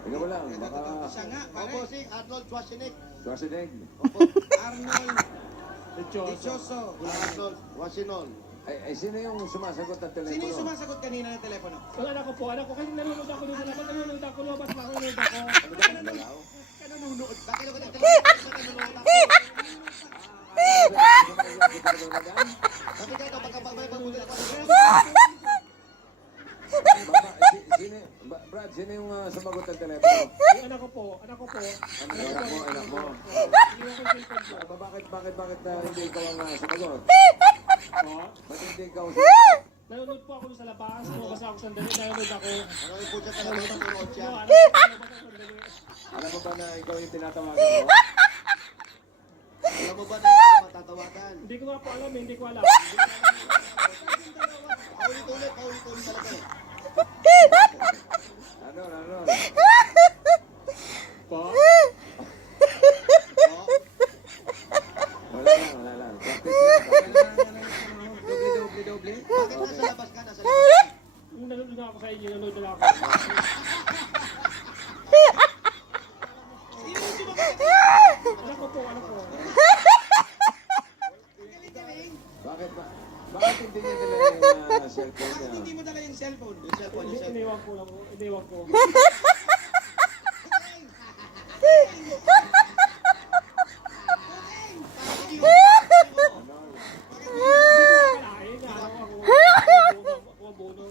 Ikaw mo lang, baka... Siya nga, pare. Opo, si Arnold Schwarzenegger. Schwarzenegger. Opo, Arnold Dichoso. Dichoso. Arnold Schwarzenegger. Ay, sino yung sumasagot ng telepono? Sino yung sumasagot kanina ng telepono? So, anak ko po, kasi nanonood ako dito. Dapat nanonood ako, lumabas na ako, nanonood ako. Ano ba ang dalaw? Ka nanonood. Bakit ako ng telepono? Nanonood ako. Kasi kayo, pagkapagmay pagpunta ako. Brad, sino yung sumagot ng telepono? Yung anak ko po. Anak mo. Bakit hindi ikaw ang sumagot? Ba't hindi ikaw sumagot? Nanonood po ako sa labas, lumabas ako sandali, nanonood ako. Ano yung putya talaga sa tunog siya? Ano, lumabas ako sandali. Alam mo ba na ikaw yung tinatawagan mo? Alam mo ba na ikaw matatawagan? Hindi ko nga po alam, hindi ko alam. Paulit-ulit talaga eh. Ano? Po? Wala lang. Practice lang. Doble. Bakit nasa labas ka? Nasa labas ka? Yung nanonood na ako sa inyo, nanonood na ako. Sino yung sumagot? Anak ko po. Galing-galing. Bakit hindi niya dala yung cellphone Bakit niya? hindi mo dala yung cellphone? Yung cellphone, yung cellphone. Iniwan ko. Kalain nga ako. Ako abono.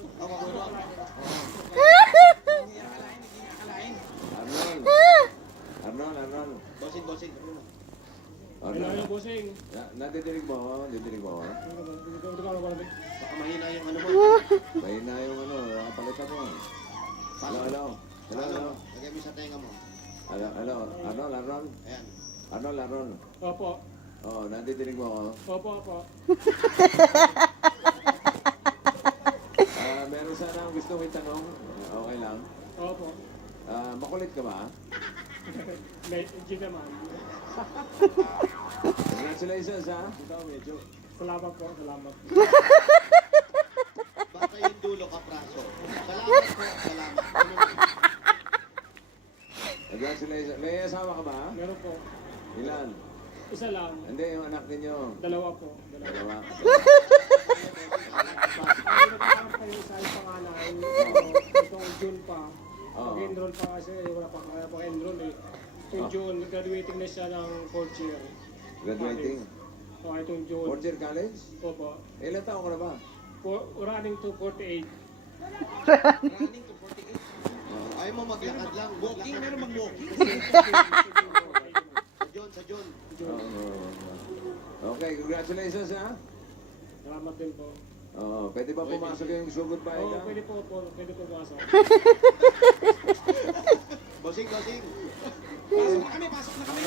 Arnold. Bossing. Kailangan yung bossing. Nadidinig mo ako? Nadidinig mo ako? Baka mahina yung ano mo. Mahina yung palitan mo. Hello. Lagay mo sa tenga mo. Hello. Arnold. Ayan. Arnold. Opo. Oo, nadidinig mo ako? Opo. Meron sana ang gusto mong itanong. Okay lang. Opo. Makulit ka ba? Medyo naman. Congratulations ha. Ikaw medyo. Salamat po. Basta yung dulo ka praso. Salamat. Congratulations. May asawa ka ba? Meron po. Ilan? Isa lang. Hindi, yung anak ninyo. Dalawa po. Dalawa. Ay, nagkakaroon kayo sa isang panganay. Itong June pa. Pag-enroll pa kasi wala pa kaya pag-enroll eh. Itong June, graduating na siya ng 4th year. Graduating. Itong June. Fourth year college? Opo. Ilan taon ka na ba? Running to 48. Running to 48. Ayaw mo maglakad lang. Walking, meron mag-walking. Sa John. Okay, congratulations ha. Salamat din po. Pwede ba pumasok yung sugod ba? Oo, pwede po pasok. Bossing. Pasok na kami.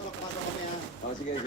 Pasok kami ha. Sige.